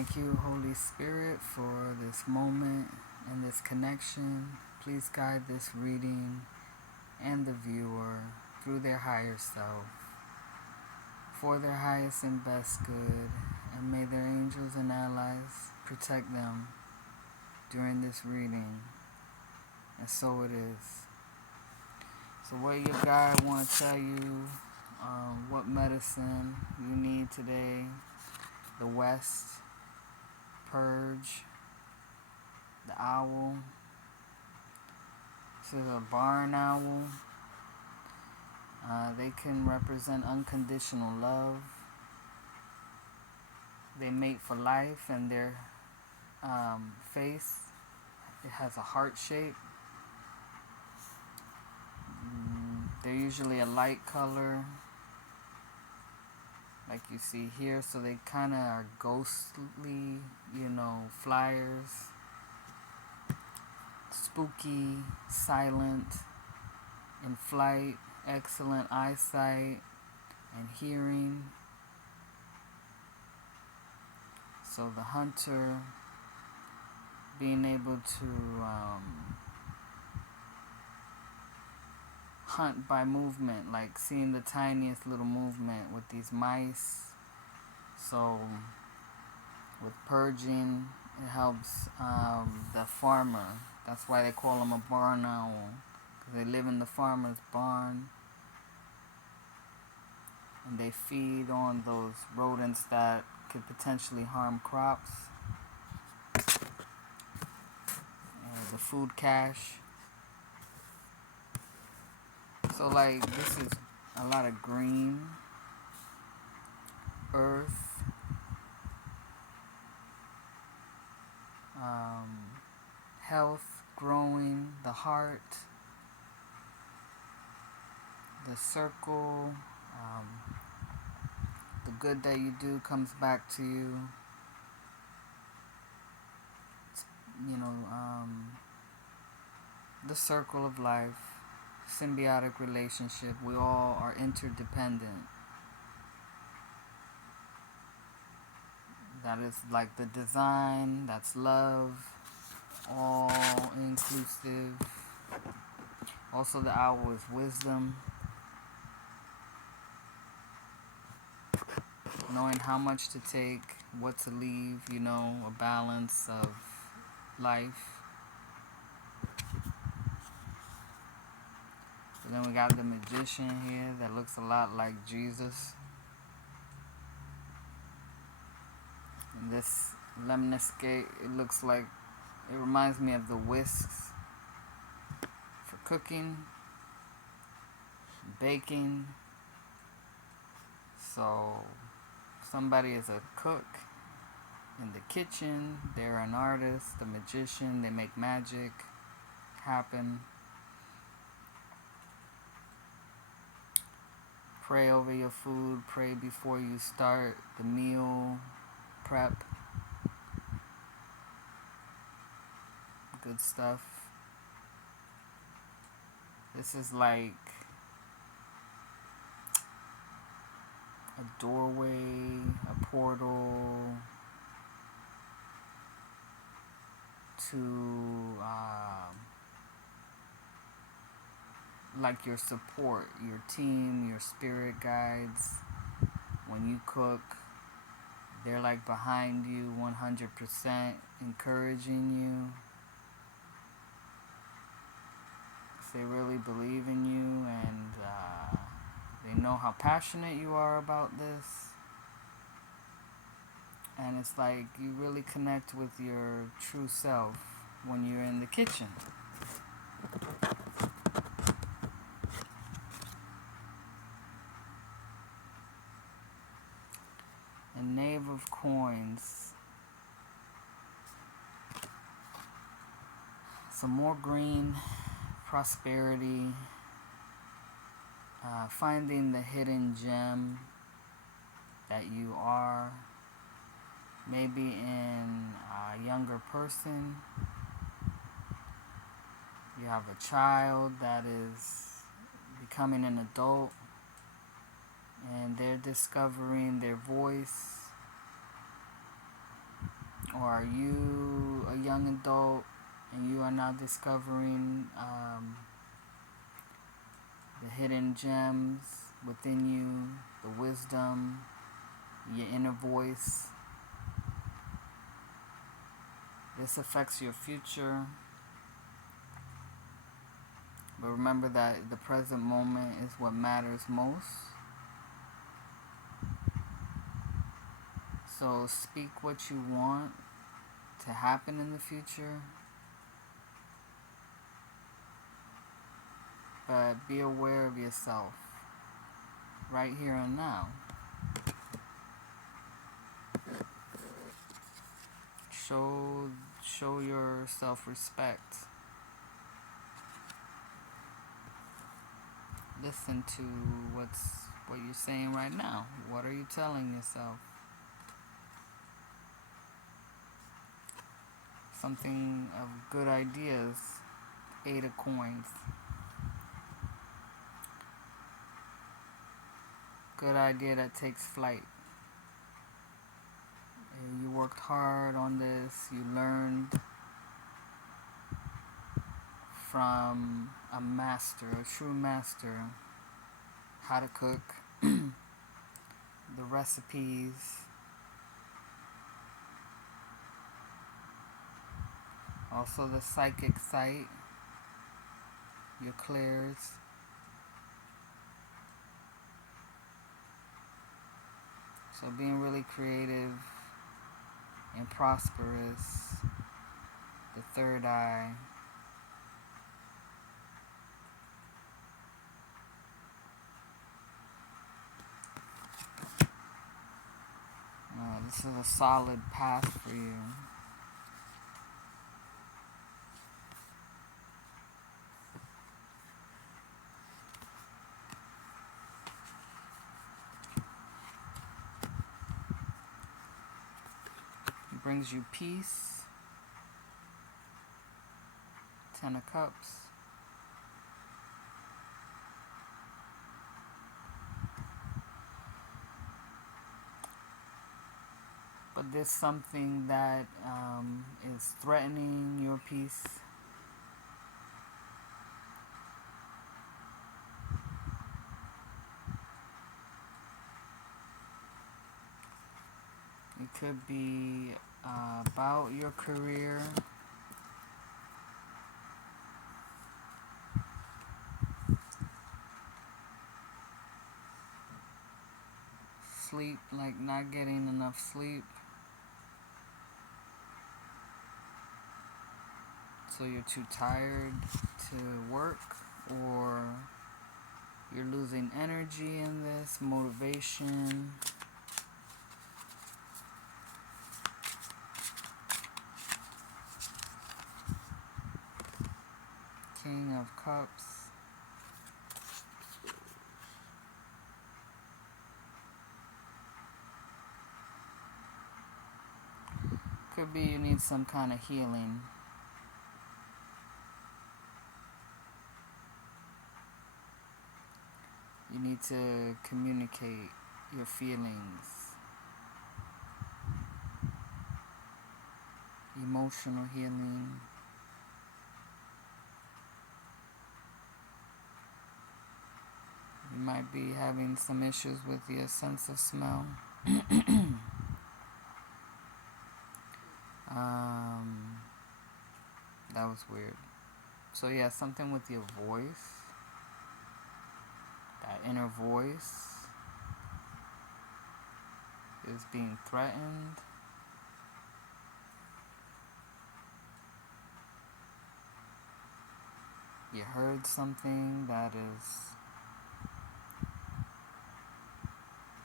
Thank you, Holy Spirit, for this moment and this connection. Please guide this reading and the viewer through their higher self, for their highest and best good, and may their angels and allies protect them during this reading. And so it is. So what your guide want to tell you, what medicine you need today, the West, Purge, the owl. This is a barn owl. They can represent unconditional love. They mate for life, and their face, it has a heart shape. They're usually a light color, like you see here, so they kind of are ghostly, flyers. Spooky, silent, in flight, excellent eyesight and hearing. So the hunter being able to hunt by movement, like seeing the tiniest little movement with these mice. So with purging, it helps the farmer. That's why they call them a barn owl, because they live in the farmer's barn and they feed on those rodents that could potentially harm crops. The food cache. So like this is a lot of green, earth, health, growing, the heart, the circle, the good that you do comes back to you. The circle of life, symbiotic relationship. We all are interdependent. That is like the design, that's love, all inclusive. Also the owl is wisdom. Knowing how much to take, what to leave, a balance of life. And then we got the magician here that looks a lot like Jesus. And this lemniscate, it reminds me of the whisks for cooking, baking. So somebody is a cook in the kitchen, they're an artist, a magician, they make magic happen. Pray over your food, pray before you start the meal prep. Good stuff. This is like a doorway, a portal to like your support, your team, your spirit guides. When you cook, they're like behind you 100%, encouraging you. They really believe in you, and they know how passionate you are about this. And it's like you really connect with your true self when you're in the kitchen. And Knave of Coins. Some more green, prosperity, finding the hidden gem that you are, maybe in a younger person. You have a child that is becoming an adult, and they're discovering their voice. Or are you a young adult and you are now discovering the hidden gems within you, the wisdom, your inner voice? This affects your future. But remember that the present moment is what matters most. So speak what you want to happen in the future. But be aware of yourself right here and now. Show your self-respect. Listen to what you're saying right now. What are you telling yourself? Something of good ideas. 8 of coins. Good idea that takes flight. You worked hard on this. You learned from a master, a true master, how to cook, the recipes. Also the psychic sight, your clairs. So being really creative and prosperous, the third eye. This is a solid path for you. It brings you peace. 10 of Cups. But there's something that is threatening your peace. It could be about your career. Sleep, like not getting enough sleep. So you're too tired to work, or you're losing energy in this, motivation. King of Cups. Could be you need some kind of healing. You need to communicate your feelings. Emotional healing. You might be having some issues with your sense of smell. That was weird. So yeah, something with your voice. That inner voice is being threatened. You heard something that is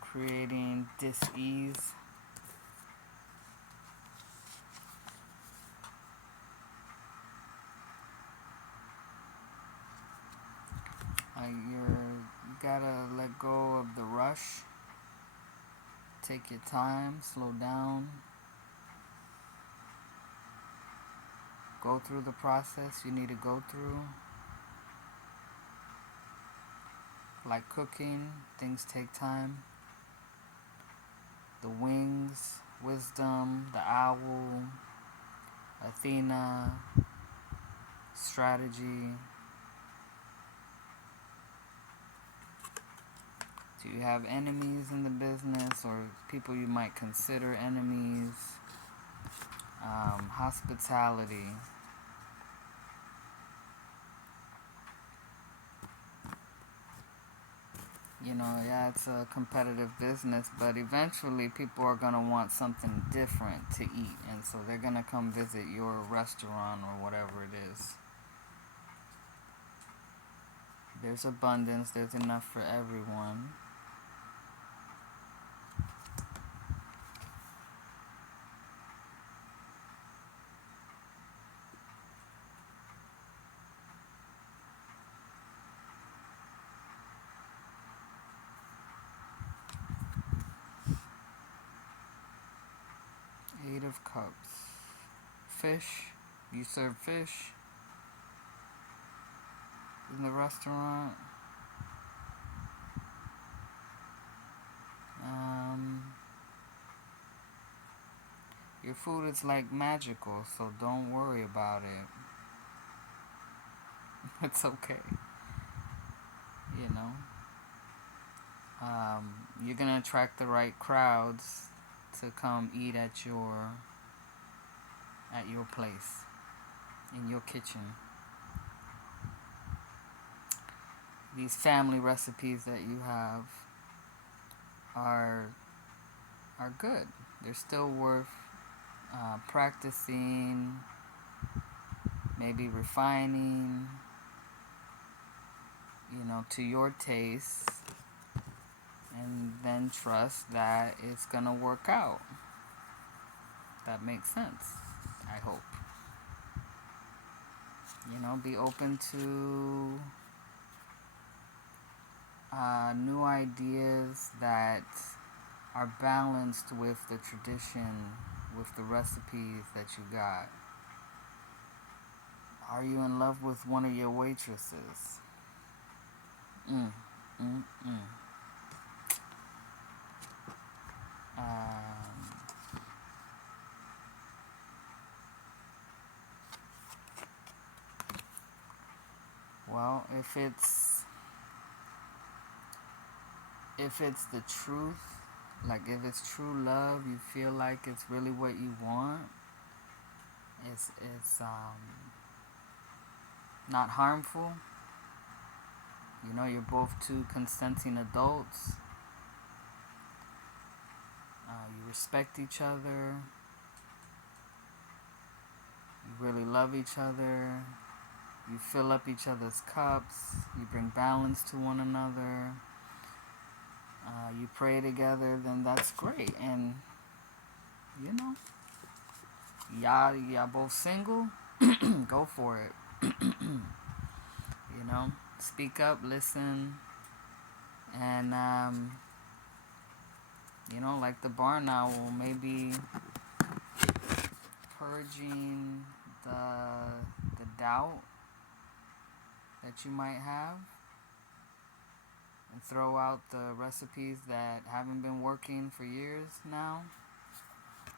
creating dis-ease. You gotta let go of the rush. Take your time, slow down. Go through the process you need to go through. Like cooking, things take time. The wings, wisdom, the owl, Athena, strategy. Do you have enemies in the business or people you might consider enemies? Hospitality. You know, yeah, it's a competitive business, but eventually people are going to want something different to eat, and so they're going to come visit your restaurant or whatever it is. There's abundance, there's enough for everyone. Eight of Cups. Fish. You serve fish in the restaurant. Your food is like magical, so don't worry about it. It's okay. You know. You're gonna attract the right crowds to come eat at your place, in your kitchen. These family recipes that you have are good. They're still worth practicing, maybe refining, to your taste, and then trust that it's gonna work out. That makes sense, I hope. Be open to new ideas that are balanced with the tradition, with the recipes that you got. Are you in love with one of your waitresses? Mm, mm, mm. Well, if it's the truth, like if it's true love, you feel like it's really what you want. It's not harmful. You're both two consenting adults. You respect each other. You really love each other. You fill up each other's cups. You bring balance to one another. You pray together, then that's great. And, y'all both single, go for it. Speak up, listen, and, like the barn owl, maybe purging the doubt that you might have, and throw out the recipes that haven't been working for years now,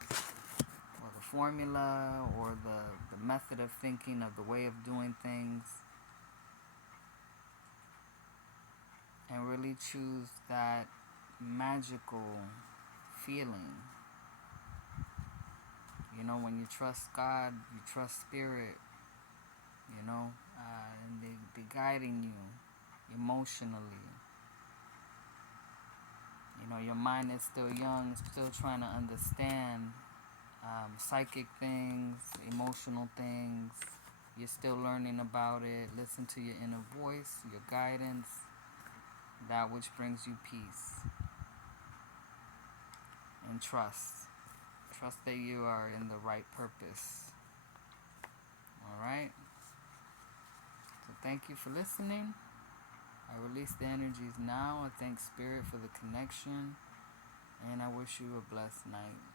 or the formula, or the method of thinking, of the way of doing things, and really choose that magical feeling. When you trust God, you trust Spirit, and they be guiding you emotionally. Your mind is still young, it's still trying to understand psychic things, emotional things. You're still learning about it. Listen to your inner voice, your guidance, that which brings you peace. And trust. Trust that you are in the right purpose. Alright? So thank you for listening. I release the energies now. I thank Spirit for the connection. And I wish you a blessed night.